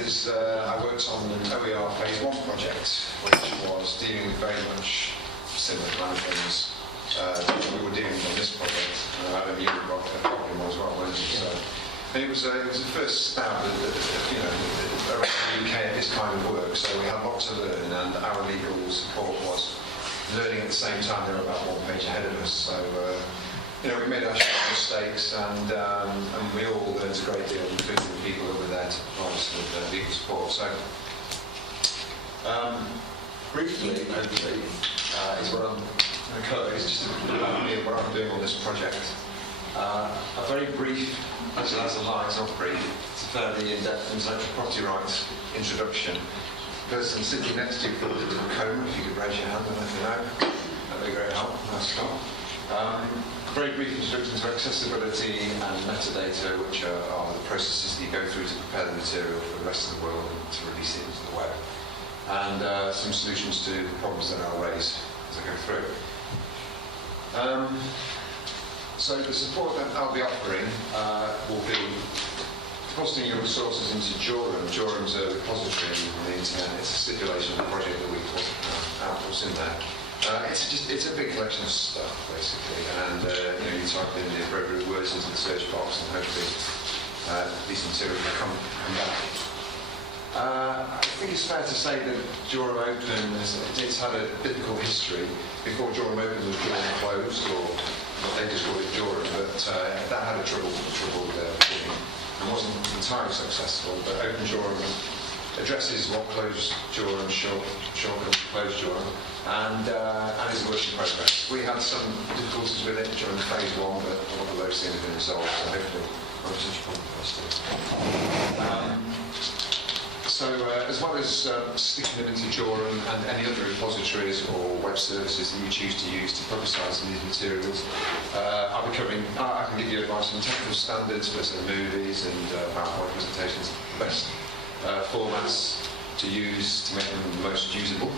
is I worked on an OER phase 1 project, which was dealing with very much similar kind of things that we were dealing with on this project. I know you got a problem as well, weren't you? So, and it was the first stab at around the UK at this kind of work, so we had lots to learn, and our legal support was learning at the same time. They were about 1 page ahead of us, so we made our share of mistakes, and we all learned a great deal, including the people that were there to provide us with legal support. So, briefly, hopefully, is what I'm going to cover. It's just what I'm doing on this project. A very brief, actually that's a lie, it's not brief, it's a fairly in-depth intellectual property rights introduction. The person sitting next to you feels a coma, if you could raise your hand and let me know. That'd be a great help. Nice job. A very brief introduction to accessibility and metadata, which are the processes that you go through to prepare the material for the rest of the world and to release it into the web. And some solutions to the problems that I'll raise as I go through. So the support that I'll be offering will be depositing your resources into Jorum. Jorum's a repository on the internet. It's a stipulation of the project that we put outputs in there. It's a big collection of stuff, basically, and you type in the appropriate words into the search box, and hopefully these materials will come back. I think it's fair to say that Jorum Open it's had a biblical history. Before Jorum Open was Jorum Closed, or they just called it Jorum, but that had a troubled beginning and wasn't entirely successful. But Open Jorum addresses what closed Jorum, shortcut closed Jorum, and is a work in progress. We had some difficulties with it during phase 1, but a lot of those things have been resolved, so hopefully I'll touch upon the first. So, as well as sticking them into Jorum and any other repositories or web services that you choose to use to publicise these materials, I'll be covering. I can give you advice on technical standards for movies and PowerPoint presentations, the best formats to use to make them the most usable.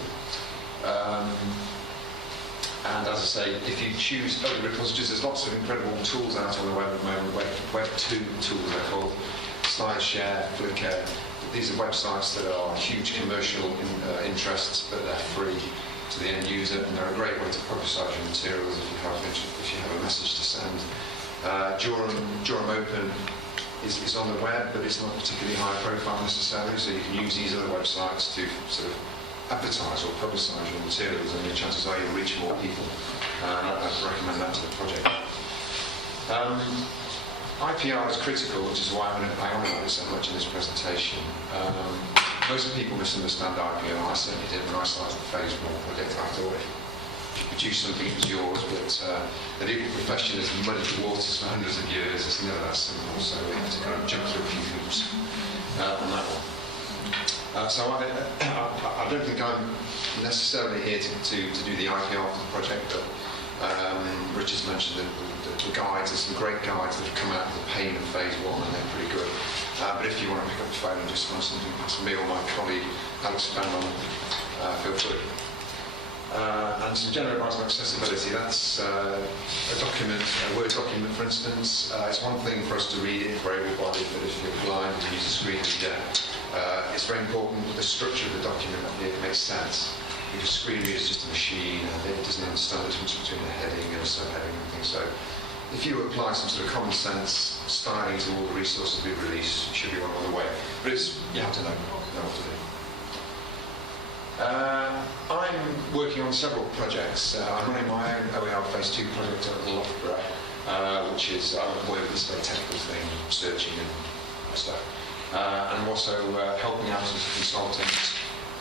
And as I say, if you choose other repositories, there's lots of incredible tools out on the web at the moment. Web2 tools they're called, SlideShare, Flickr. These are websites that are huge commercial interests, but they're free to the end user, and they're a great way to publicise your materials if you have a message to send. Jorum Open is on the web, but it's not particularly high profile necessarily, so you can use these other websites to sort of advertise or publicise your materials, and your chances are you'll reach more people. I'd recommend that to the project. IPR is critical, which is why I'm going to bang on about it so much in this presentation. Most people misunderstand IPR. I certainly did when I started the phase 1 project. I thought if you produce something, it was yours, but the legal profession has muddied the waters for hundreds of years. It's never that simple, so we have to kind of jump through a few hoops on that one. So I don't think I'm necessarily here to do the IPR for the project, but Richard's mentioned the guides. There's some great guides that have come out of the pain of phase 1, and they're pretty good. But if you want to pick up the phone and just want something to me or my colleague Alex Bannon, feel free. And some general advice on accessibility. That's a document, a Word document, for instance. It's one thing for us to read it for everybody, but if you're blind and use a screen reader, it's very important that the structure of the document makes sense. Because screen reader is just a machine, and it doesn't understand the difference between a heading and a subheading and things. So, if you apply some sort of common sense styling to all the resources we release, you should be on the way. But you have to know what to do. I'm working on several projects. I'm running my own OER phase 2 project at Loughborough, which is I'm working with this very technical thing, searching and stuff. And I'm also helping out as a consultant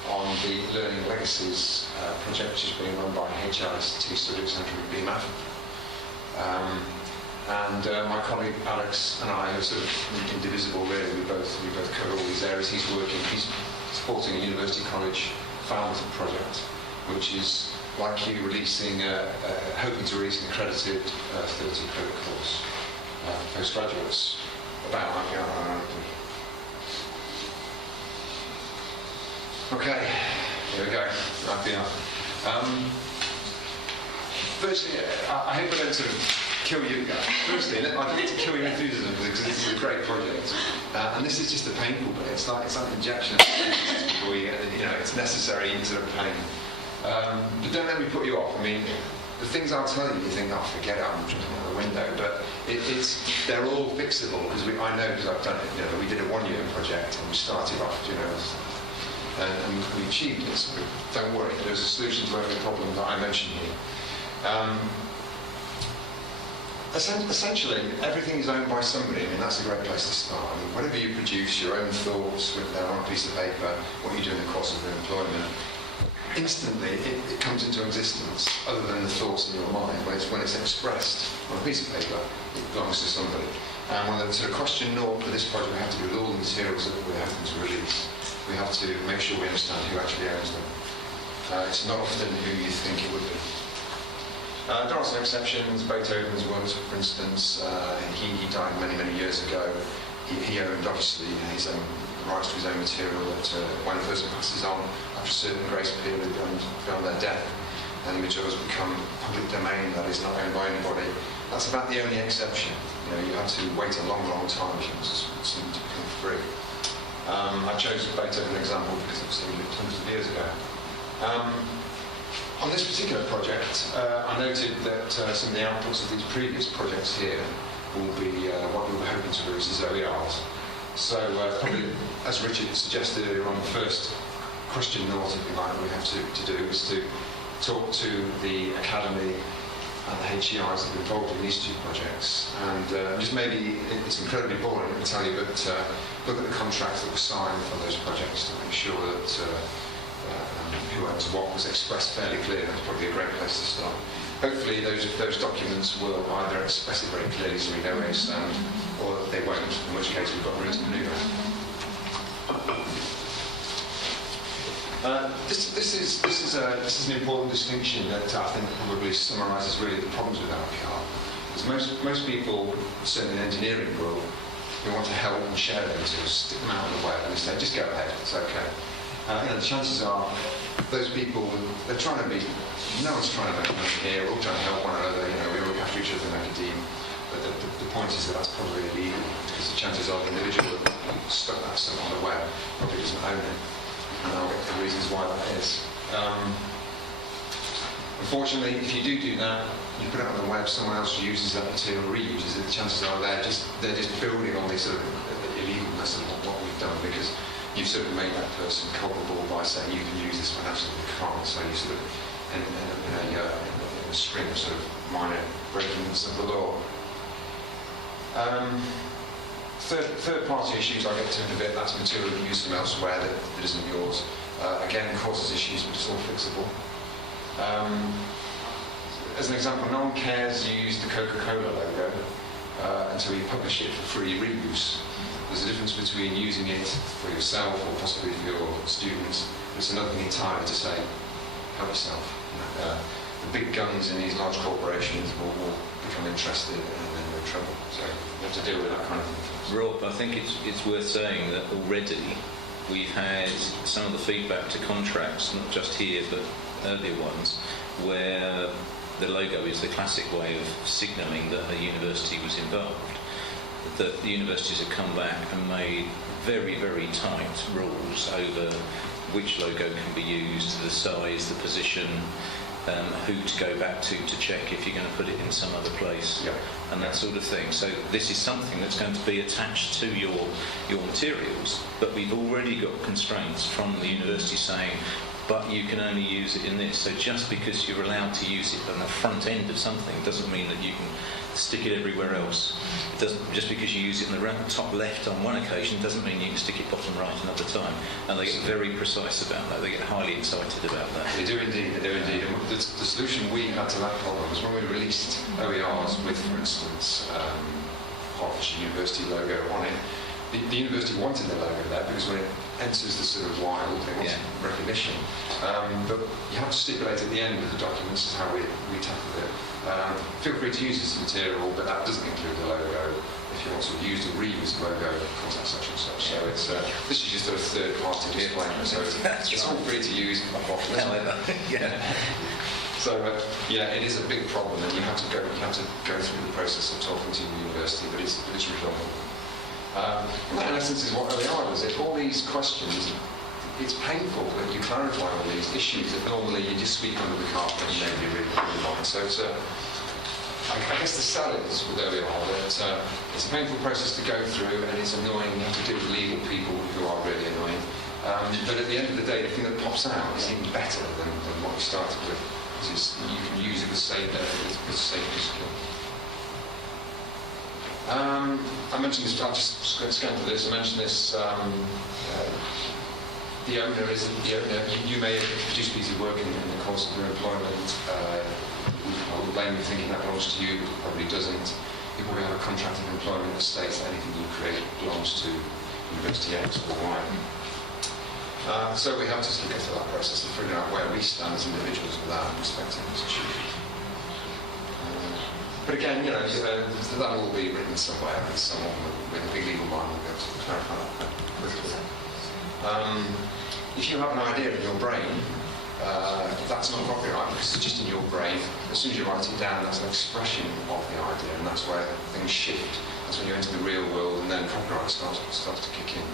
on the Learning Legacies project, which is being run by HRST Studios Centre at BMAF. And my colleague Alex and I are sort of indivisible, really. We both cover all these areas. He's supporting a university college founded project, which is like you hoping to release an accredited 30 credit course for postgraduates about IPR. Okay, here we go. IPR. Firstly, I hope I don't sort of kill you. Firstly, I'd like to kill your enthusiasm because this is a great project. And this is just a painful bit. It's like an injection before you get, it's necessary sort of pain. But don't let me put you off. I mean, the things I'll tell you, you think, oh, forget it, I'm jumping out the window. But they're all fixable because I know because I've done it. We did a 1-year project and we started off, and we achieved it. So don't worry, there's a solution to every problem that I mentioned here. Essentially, everything is owned by somebody. I mean, that's a great place to start. I mean, whatever you produce, your own thoughts on a piece of paper, what you do in the course of your employment, instantly it comes into existence, other than the thoughts in your mind. When it's expressed on a piece of paper, it belongs to somebody. And one of the sort of question naught for this project we have to do with all the materials that we're having to release, we have to make sure we understand who actually owns them. It's not often who you think it would be. There are some exceptions. Beethoven's works, for instance, he died many, many years ago. He owned, obviously, his own rights to his own material that when a person passes on after a certain grace period beyond their death, and the materials become public domain that is not owned by anybody. That's about the only exception. You have to wait a long, long time for something to become free. I chose Beethoven example because it was hundreds of years ago. On this particular project, I noted that some of the outputs of these previous projects here will be what we were hoping to release as OERs. So probably, as Richard suggested earlier on, the first question naught, if you like, we have to do is to talk to the Academy and the HEIs that are involved in these two projects. And just maybe, it's incredibly boring to tell you, but look at the contracts that were signed for those projects to make sure that who owns what was expressed fairly clearly. That's probably a great place to start. Hopefully those documents will either express it very clearly so we know where they stand, or they won't, in which case we've got room to manoeuvre. This is an important distinction that I think probably summarises really the problems with IPR. Because most people, certainly in the engineering world, who want to help and share their materials, stick them out on the web and say, just go ahead, it's okay. The chances are those people, they're trying to be, no one's trying to make money here, we're all trying to help one another, we all look after each other in academia. But the point is that that's probably illegal, because the chances are the individual that stuck that stuff on the web probably doesn't own it. And I'll get to the reasons why that is. Unfortunately, if you do that, you put it on the web, someone else uses that material, reuses it, the chances are they're just building on this sort of illegalness of what we've done, because you've sort of made that person culpable by saying you can use this when actually you can't. So you sort of end up in a string of sort of minor breakings of the law. Third-party issues I'll get to in a bit. That's material used from elsewhere that isn't yours. Again, causes issues, but it's all fixable. As an example, no one cares you use the Coca-Cola logo until you publish it for free reuse. There's a difference between using it for yourself or possibly for your students. It's another thing entirely to say, help yourself. The big guns in these large corporations will become interested and then they're in trouble. So you have to deal with that kind of thing. Rob, I think it's worth saying that already we've had some of the feedback to contracts, not just here but earlier ones, where the logo is the classic way of signalling that a university was involved. That the universities have come back and made very, very tight rules over which logo can be used, the size, the position, who to go back to check if you're going to put it in some other place, and that sort of thing. So this is something that's going to be attached to your materials, but we've already got constraints from the university saying, but you can only use it in this. So just because you're allowed to use it on the front end of something doesn't mean that you can stick it everywhere else. It doesn't, just because you use it in the top left on one occasion doesn't mean you can stick it bottom right another time. And they get very precise about that. They get highly excited about that. They do indeed. And the solution we had to that problem was when we released OERs with, for instance, Hertfordshire University logo on it. The university wanted the logo there because when it enters the sort of wild, they want recognition. But you have to stipulate at the end of the document, this is how we tackled it. Feel free to use this material, but that doesn't include the logo. If you want to use or reuse the logo, contact such and such. So it's this is just a third-party disclaimer. So it's all free to use. However, So it is a big problem, and you have to go through the process of talking to the university, but it's resolvable. And that in essence is what OER does. All these questions, it's painful that you clarify all these issues that normally you just sweep under the carpet and nobody really likes. So I guess the sell is with OER that it's a painful process to go through, and it's annoying. You have to deal with legal people who are really annoying. But at the end of the day, the thing that pops out is even better than what you started with. Because you can use it with safety skill. I mentioned this, I'll just scan through this. I mentioned this, the owner isn't the owner. You may have produced a piece of work in the course of your employment. I would blame you thinking that belongs to you, but it probably doesn't. You probably have a contract of employment that states that anything you create belongs to University X or Y. So we have to go through that process of figuring out where we stand as individuals with our respective institutions. But again, that will be written somewhere, and someone with a big legal mind will be able to clarify that quickly. If you have an idea in your brain, that's not copyright because it's just in your brain. As soon as you write it down, that's an expression of the idea, and that's where things shift. That's when you enter the real world, and then copyright starts to kick in.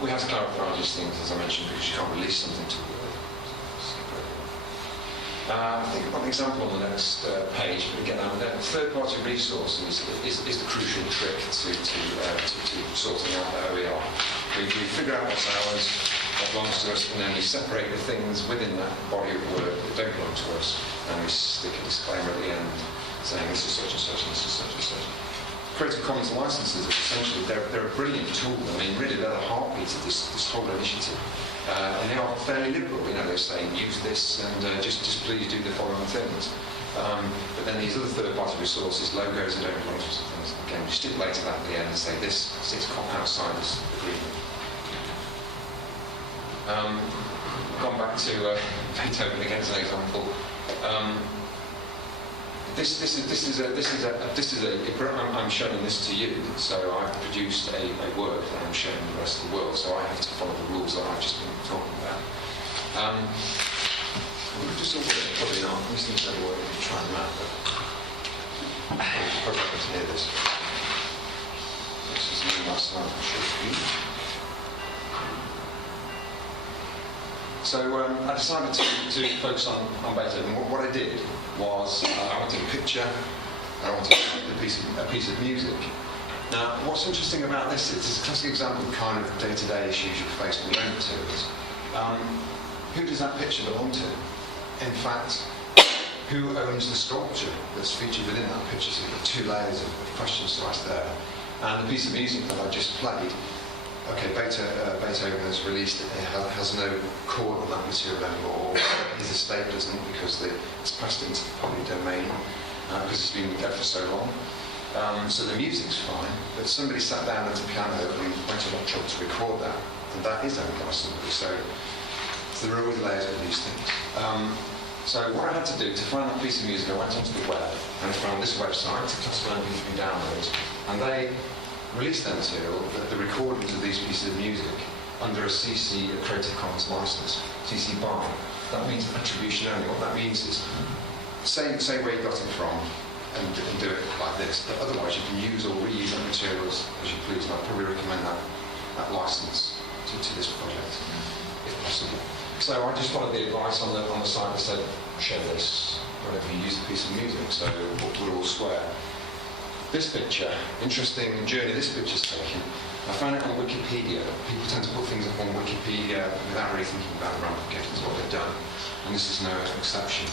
We have to clarify these things, as I mentioned, because you can't release something to the world. I think I've got an example on the next page, but again, third-party resources is the crucial trick to sorting out the OER. We figure out what's ours, what belongs to us, and then we separate the things within that body of work that don't belong to us, and we stick a disclaimer at the end saying this is such and such, and this is such and such. Creative Commons licenses are essentially, they're a brilliant tool. I mean, really, they're the heartbeat of this whole initiative. And they are fairly liberal, they're saying use this and just please do the following things. But then these other third-party resources, logos that don't belong to us, things, again, you stipulate that at the end and say this sits outside this agreement. Gone back to Beethoven again as an example. I'm showing this to you, so I've produced a work that I'm showing the rest of the world, so I have to follow the rules that I've just been talking about. We'll just all put it on. These things don't work if you try them out, but you're probably going to hear this. This is the last slide I showed you. So I decided to focus on Beethoven. What I did was I wanted a picture, I wanted a piece of music. Now, what's interesting about this is it's a classic example of the kind of day-to-day issues you face when you own materials. Who does that picture belong to? In fact, who owns the sculpture that's featured within that picture? So you've got two layers of questions to ask there. And the piece of music that I just played, okay, Beethoven has released it. It has no chord on that material anymore. His estate doesn't because it's passed into the public domain because it's been there for so long. So the music's fine, but somebody sat down at a piano and went a lot of trouble to record that, and that is owned by somebody. So there are always layers of these things. So what I had to do to find that piece of music, I went onto the web and I found this website, Classical MP3 Downloads, and they release their material, the recordings of these pieces of music, under a CC, a Creative Commons license, CC BY. That means attribution only. What that means is, say where you got it from, and do it like this, but otherwise you can use or reuse that material as you please, and I'd probably recommend that license to this project, if possible. So I just followed the advice on the site that said, share this whenever you use a piece of music, so we'll all swear. This picture, interesting journey this picture's taken. I found it on Wikipedia. People tend to put things up on Wikipedia without really thinking about the ramifications of what they've done, and this is no exception.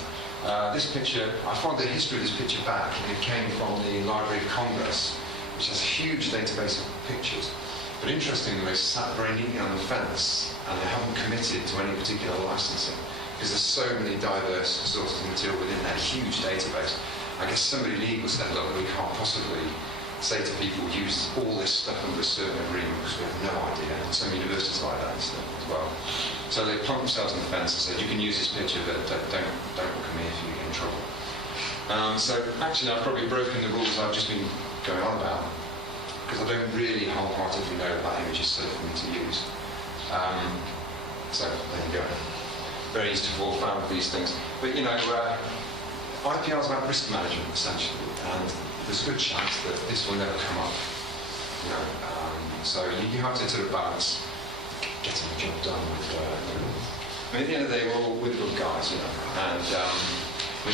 This picture, I found the history of this picture back, and it came from the Library of Congress, which has a huge database of pictures. But interestingly, they sat very neatly on the fence, and they haven't committed to any particular licensing, because there's so many diverse sources of material within that huge database. I guess somebody legal said, look, we can't possibly say to people, use all this stuff under a certain agreement because we have no idea. And some universities like that as well. So they plunked themselves on the fence and said, you can use this picture, but don't look at me if you get in trouble. So actually, I've probably broken the rules I've just been going on about, because I don't really wholeheartedly know that image is safe for me to use. So there you go. very easy to fall foul of these things. But IPR is about risk management essentially, and there's a good chance that this will never come up. So you have to sort of balance getting the job done with. At the end of the day, we're the good guys, and we're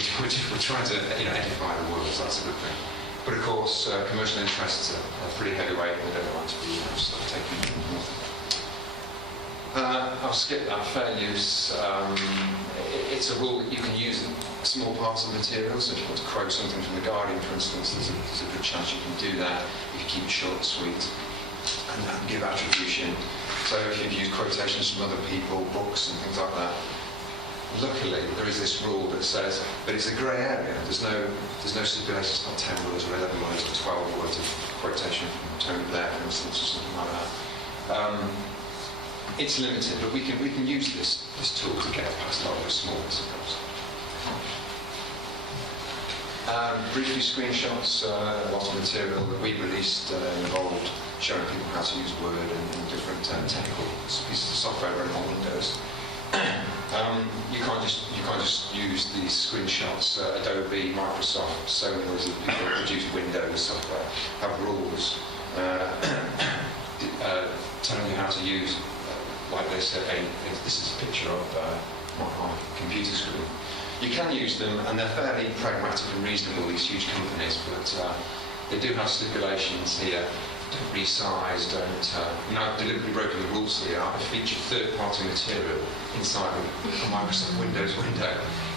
trying to edify the world. So that's a good thing. But of course, commercial interests are pretty heavyweight, and they don't want to be taken. I'll skip that. Fair use. It's a rule that you can use in small parts of the material. So if you want to quote something from The Guardian, for instance, there's a good chance you can do that if you keep it short and sweet and give attribution. So if you've used quotations from other people, books and things like that, luckily there is this rule that says, but it's a grey area. There's no stipulation. It's not 10 words or 11 words or 12 words of quotation from Tony Blair, for instance, or something like that. It's limited, but we can use this tool to get past a lot of those small disciplines. Briefly, screenshots, lots of material that we released involved showing people how to use Word and different technical pieces of software running on Windows. You can't just use these screenshots. Adobe, Microsoft, so many of those people that produce Windows software have rules telling you how to use. Like this, this is a picture of my computer screen. You can use them, and they're fairly pragmatic and reasonable, these huge companies, but they do have stipulations here. Don't resize, I've deliberately broken the rules here. I've featured third-party material inside a Microsoft Windows window.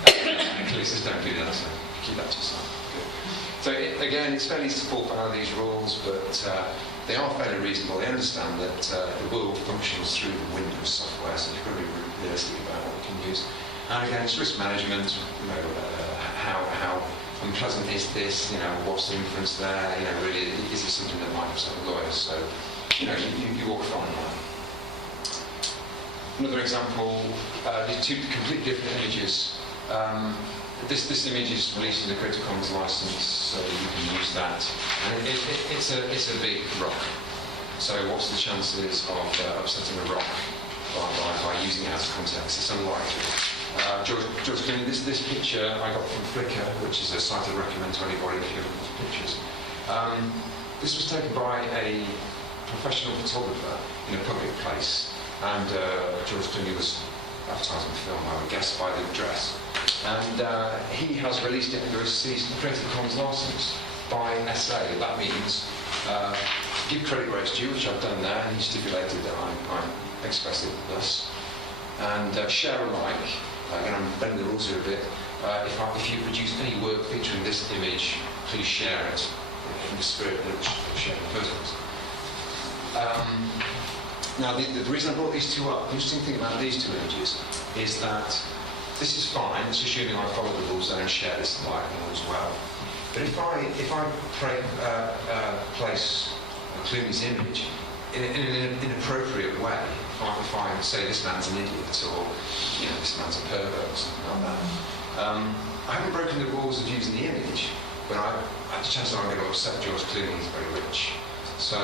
And clearly says don't do that, so keep that to yourself. Good. So again, it's fairly easy to fall foul of these rules, but they are fairly reasonable. They understand that the world functions through the Windows software, so you've got to be realistic about what you can use. And again, it's risk management. How unpleasant is this? What's the inference there? Really, is it something that Microsoft lawyers? So, you walk fine line. Another example: these two completely different images. This image is released in the Creative Commons license, so you can use that. And it's a big rock. So what's the chances of upsetting a rock by using it out of context? It's unlikely. George Clooney, this picture I got from Flickr, which is a site I'd recommend to anybody if you're looking for pictures. This was taken by a professional photographer in a public place, and George Clooney was advertising the film, I would guess, by the dress. And he has released it under a Creative Commons license by SA. That means give credit where it's due, which I've done there, and he stipulated that I'm expressing thus. And share alike, and I'm bending the rules here a bit, if you produce any work featuring this image, please share it in the spirit in which you're sharing the photos. Now, the reason I brought these two up, the interesting thing about these two images is that this is fine, it's assuming I follow the rules there and share this alike as well. But if I place Clooney's image in an inappropriate way, if I say this man's an idiot or this man's a pervert or something like that, I haven't broken the rules of using the image, but I have the chance that I'm going to upset George Clooney. He's very rich, so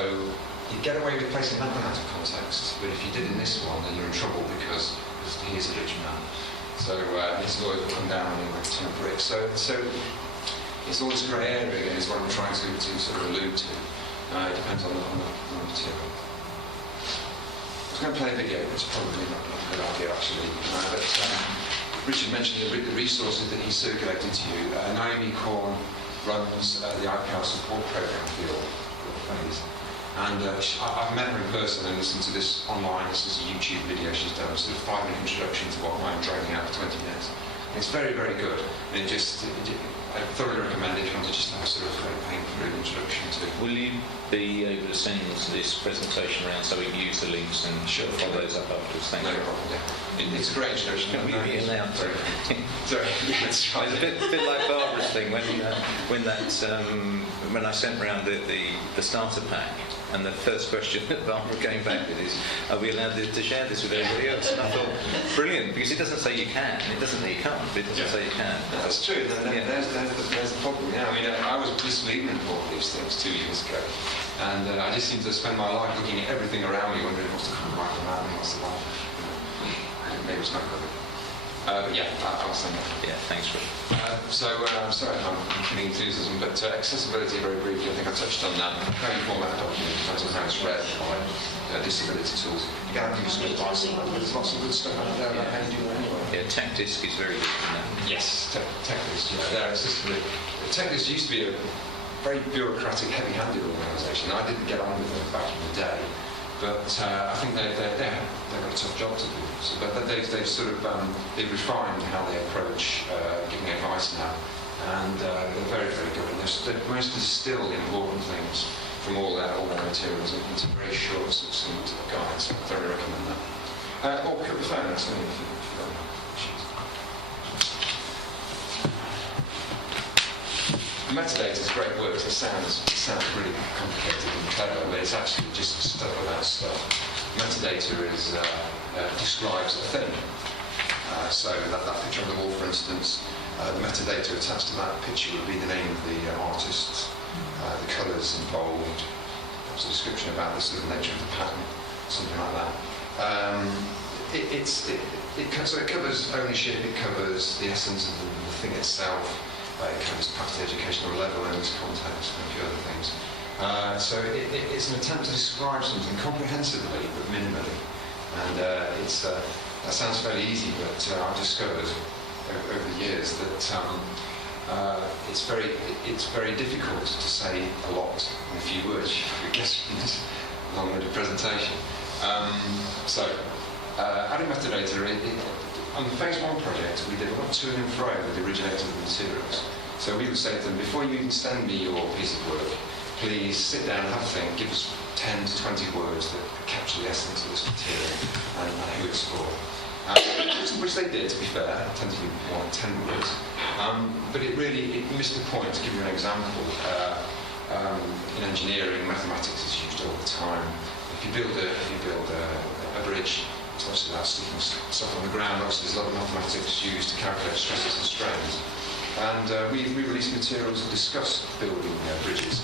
you get away with placing that one out of context. But if you did in this one, then you're in trouble because he is a rich man. So his lawyers will come down on him like 10 bricks. So it's all this grey area again is what I'm trying to sort of allude to. It depends on the material. I was going to play a video, which is probably not a good idea actually. But Richard mentioned the resources that he circulated to you. Naomi Korn runs the IPR support program for your phase. And I've met her in person and listened to this online. This is a YouTube video she's done, sort of 5-minute introduction to what I'm dragging out for 20 minutes. And it's very, very good. And I thoroughly recommend it if you want to just have a sort of pain-free introduction to. Will you be able to send this presentation around so we can use the links and follow those up afterwards? Thank you. No problem, yeah. It's a great introduction. Can we be allowed to? Sorry, yeah, that's right. It's a bit like Barbara's thing when I sent round the starter pack. And the first question that Barbara came back with is, are we allowed to share this with everybody else? And I thought, brilliant, because it doesn't say you can. It doesn't say you can't, but it doesn't say you can. That's true. There's the problem. Yeah, I was blissfully ignorant of all these things 2 years ago. And I just seem to spend my life looking at everything around me, wondering what's the common right from that and what's the life. Maybe it's not good. But yeah, I'll send that. Yeah, thanks, Rick. I'm sorry if I'm killing enthusiasm, but accessibility, very briefly, I think I touched on that. How you format a document depends on how it's read by disability tools. You can use some advice on that, but there's lots of good stuff out there about how you do that anyway. Yeah, TechDisc is very good in that. Yes, TechDisc. TechDisc used to be a very bureaucratic, heavy-handed organisation. I didn't get on with them back in the day, but I think they've got a tough job to do. So, but they've sort of they've refined how they approach giving advice now, and they're very, very good. And they've managed to distill the important things from all their materials into very short, succinct guides. I thoroughly recommend that. Or pick up the phone. That's me if you've got issues. Metadata is a great word. It sounds really complicated and clever, but it's actually just stuff about stuff. Metadata describes a thing. So that picture on the wall, for instance, the metadata attached to that picture would be the name of the artist, the colours involved, perhaps a description about the sort of nature of the pattern, something like that. So it covers ownership, it covers the essence of the thing itself. It covers past the educational level in this context and a few other things. So it's an attempt to describe something comprehensively but minimally. And that sounds fairly easy, but I've discovered over the years that it's very difficult to say a lot in a few words. I guess in this long-winded presentation. Adding metadata. On the phase 1 project, we did a lot to and fro with the originators of the materials. So we would say to them, before you even send me your piece of work, please sit down and have a think, give us 10 to 20 words that capture the essence of this material and who it's for. Which they did, to be fair, it tended to be more than 10 words. But it missed the point. To give you an example, in engineering, mathematics is used all the time. If you build a bridge, it's obviously about sticking stuff on the ground. Obviously, there's a lot of mathematics used to calculate stresses and strains. And we release materials that discuss building bridges.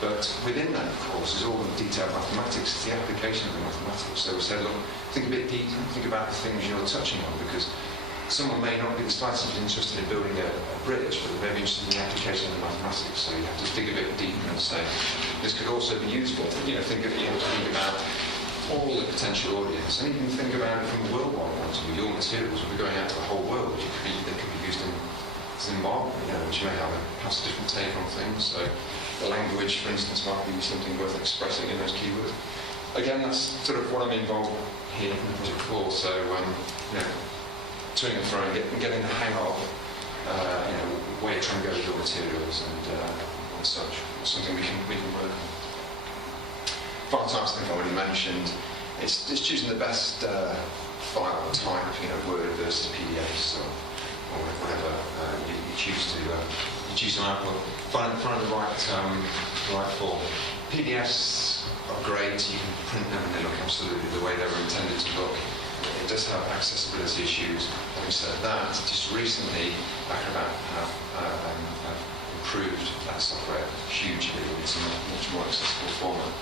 But within that, of course, is all the detailed mathematics. It's the application of the mathematics. So we said, look, think a bit deeper, think about the things you're touching on, because someone may not be the slightest interested in building a bridge, but they may be interested in the application of the mathematics. So you have to dig a bit deeper and say, this could also be useful. You have to think about all the potential audience, and even think about it from a worldwide point of view. Your materials will be going out to the whole world. They could be used in Zimbabwe, which may have a different take on things. So the language, for instance, might be something worth expressing in those keywords. Again, that's sort of what I'm involved here in Project 4. So, turning and throwing, getting the hang of, where you're trying to go with your materials and such. It's something we can work on. File types, I think I already mentioned. It's choosing the best file type, Word versus PDFs or whatever you choose to output. Find the right form. PDFs are great. You can print them and they look absolutely the way they were intended to look. It does have accessibility issues. Having said that, just recently, Acrobat have improved that software hugely. It's a much more accessible format.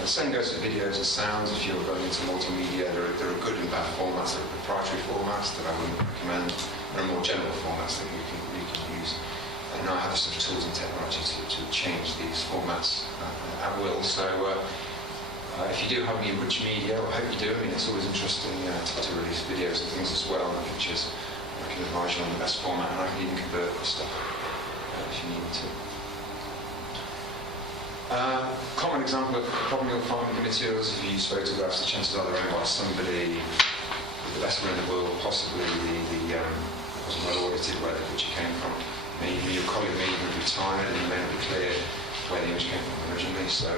The same goes for videos and sounds. If you're going into multimedia, there are good and bad formats. There are proprietary formats that I wouldn't recommend. There are more general formats that you can use. And now I have some tools and technology to change these formats at will. So if you do have any rich media, I hope you do. It's always interesting to release videos and things as well, and pictures. I can advise you on the best format, and I can even convert the stuff if you need to. Common example of a problem you'll find with the materials, if you use photographs, the chances are they're owned by somebody with the best one in the world, possibly the wasn't well audited where the picture came from. Maybe your colleague may even be retired and it may not be clear where the image came from originally. So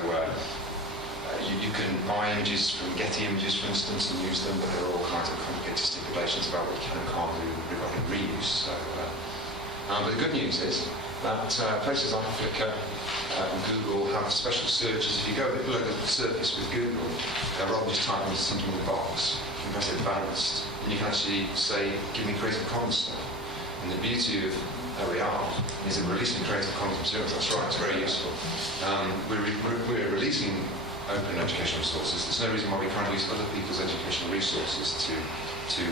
you can buy images from Getty Images, for instance, and use them, but there are all kinds of complicated stipulations about what you can and can't do regarding reuse. So, but the good news is that places like Flickr and Google have special searches. If you go below the surface with Google, rather than just typing something in the box, you can press advanced, and you can actually say, give me Creative Commons stuff. And the beauty of OER is that we're releasing Creative Commons materials. That's right, it's very useful. We're releasing open educational resources. There's no reason why we can't use other people's educational resources to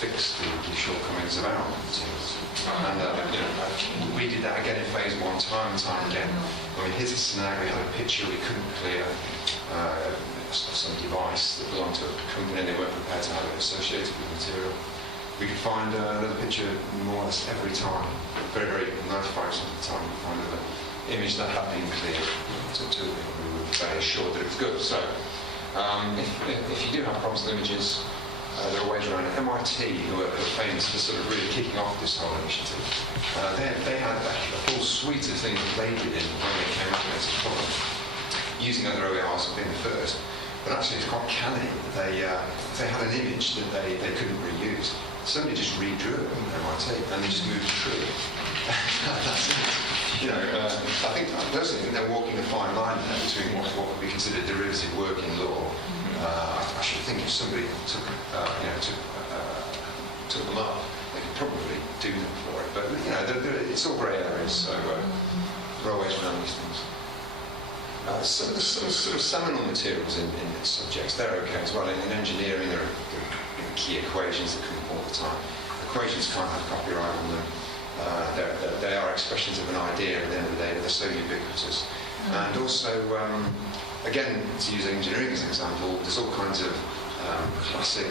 fix the shortcomings of our materials. And we did that again in phase 1 time and time again. When we hit a snag, we had a picture we couldn't clear, some device that belonged to a company and they weren't prepared to have it associated with the material. We could find another picture more or less every time. Very, very 95% of the time we find another image that had been cleared to we were very assured that it was good. So if you do have problems with images, there are ways around it. MIT, who are famous for sort of really kicking off this whole initiative, they had a full suite of things that they did when they came up with this problem, using other OERs being the first. But actually, it's quite canny that they had an image that they couldn't reuse. Somebody just redrew it at MIT and they just moved it through. That's it. I think personally, they're walking a fine line there between what would be considered derivative work in law. I should think if somebody took them up, they could probably do them for it. But it's all grey areas, so there are ways around these things. Some of the sort of seminal materials in subjects, they're okay as well. In engineering, there are key equations that come up all the time. Equations can't have copyright on them. They are expressions of an idea at the end of the day, but they're so ubiquitous. And also, again, to use engineering as an example, there's all kinds of classic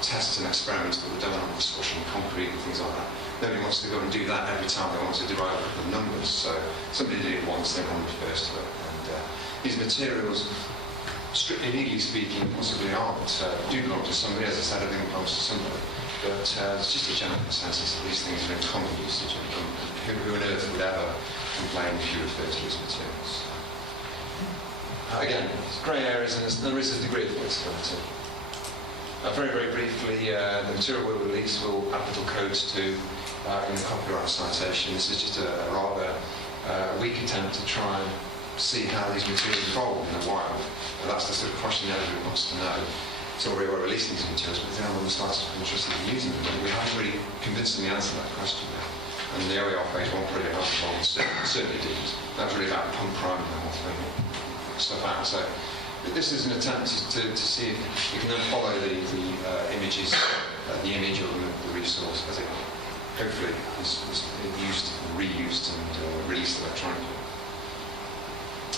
tests and experiments that were done on squashing concrete and things like that. Nobody wants to go and do that every time they want to derive a couple of numbers. So somebody did it once, then one refers to it. And these materials, strictly legally speaking, possibly aren't, do belong to somebody. As I said, everything belongs to somebody. But it's just a general consensus that these things are in common usage, and who on earth would ever complain if you refer to these materials? Again, it's grey areas, and there is a degree of flexibility. Very, very briefly, the material we'll release will add little codes to in the copyright citation. This is just a rather weak attempt to try and see how these materials evolve in the wild. And that's the sort of question everybody wants to know. So we're releasing these materials, but then when we start to be interested in using them, we haven't really convincingly answered that question yet. And the OER phase 1 project certainly didn't. That was really about pump priming the whole thing, stuff out. So this is an attempt to see if we can then follow the images, the image or the resource as it hopefully is used, reused and released electronically.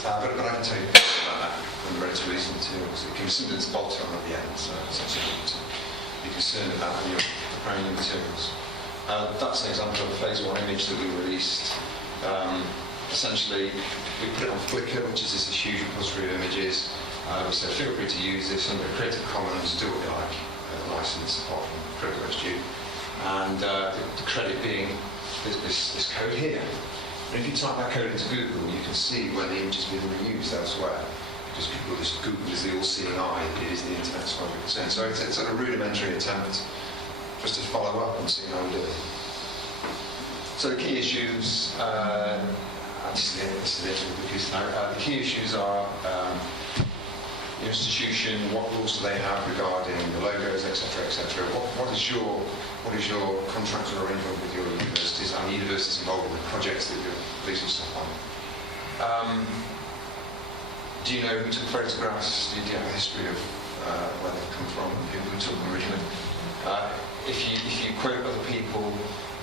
But I can tell you about that when we're ready to release the materials. It can be something that's bolted on at the end, so it's not something to be concerned about when you're preparing the materials. That's an example of a phase 1 image that we released. Essentially, we put it on Flickr, which is this huge repository of images. We said, feel free to use this under Creative Commons, do what you like, license apart from credit as due. And the credit being this code here. And if you type that code into Google, you can see where the image is being reused elsewhere. Because Google is the all-seeing eye, it is the internet as far as we're concerned. So it's a rudimentary attempt just to follow up and see how we do it. So the key issues, this is it, because the key issues are the institution, what rules do they have regarding the logos, etc., etc. What is your contractual arrangement with your universities and the universities involved in the projects that you're releasing stuff on? Do you know who took photographs? Do you have a history of where they've come from and who took them originally? If you quote other people,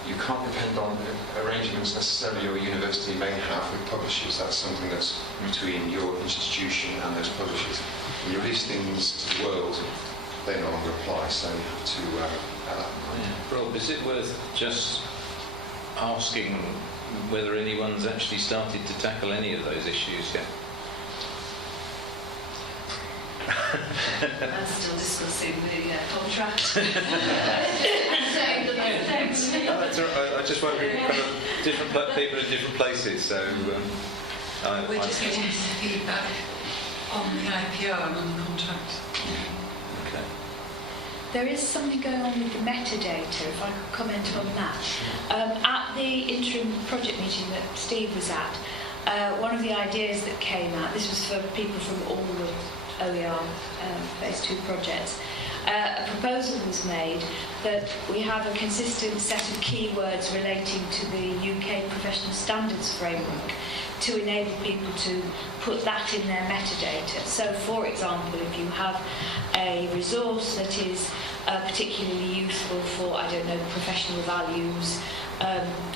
you can't depend on arrangements necessarily your university may have with publishers. That's something that's between your institution and those publishers. When you release things to the world, they no longer apply, so you have to add that in mind. Rob, is it worth just asking whether anyone's actually started to tackle any of those issues yet? I'm still discussing the contract. No, that's all right. I just wonder, kind of different people in different places. So we're just getting feedback on the IPR and on the contract. Okay. There is something going on with the metadata, if I could comment on that. At the interim project meeting that Steve was at, one of the ideas that came out, this was for people from all the OER phase 2 projects, a proposal was made that we have a consistent set of keywords relating to the UK professional standards framework, to enable people to put that in their metadata. So, for example, if you have a resource that is particularly useful for, I don't know, professional values,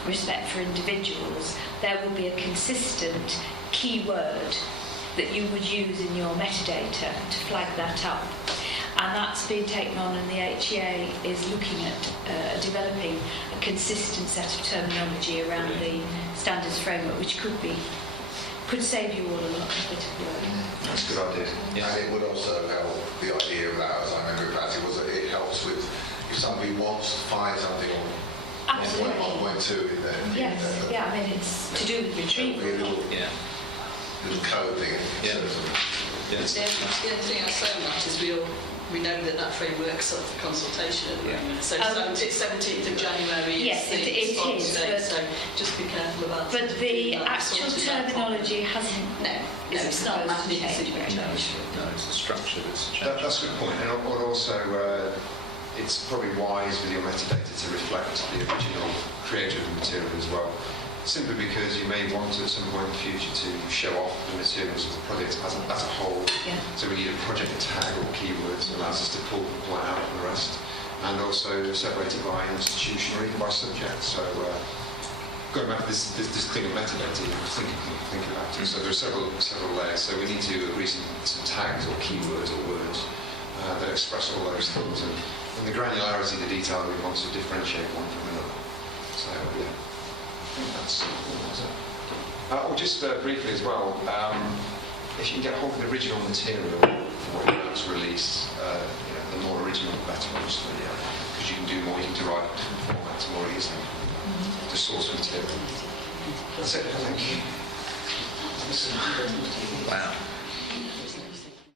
respect for individuals, there will be a consistent keyword that you would use in your metadata to flag that up. And that's being taken on, and the HEA is looking at developing a consistent set of terminology around the standards framework, which could save you all a lot of bit of work. That's a good idea. Yeah. And it would also help, the idea of that, as I remember it, was that it helps with, if somebody wants to find something on Absolutely. 1.2 in there. Yes, yeah, I mean, it's to do with retrieval. Little code thing. Yeah. The other thing I say on that is we know that framework's up for consultation at the moment. So it's 17th of January. Yes, it is. Date, so just be careful about But the that actual sort of terminology hasn't. No, it's not supposed to change massively very much. No, it's the structure that's changed. That's a good point. And also, it's probably wise with your metadata to reflect the original creator of the material as well. Simply because you may want at some point in the future to show off the materials of the project as a whole. Yeah. So we need a project tag or keywords that allows us to pull one out from the rest. And also separate it by institution or even by subject. So going back to this thing of metadata, think about it. So there are several layers. So we need to agree some tags or keywords or words that express all those things. And the granularity, the detail, we want to differentiate one from another. So yeah. That's or just briefly as well, if you can get hold of the original material when it's released, the more original the better, obviously, because you can do more, you can derive different formats more easily. The source material. That's it, I think. Wow.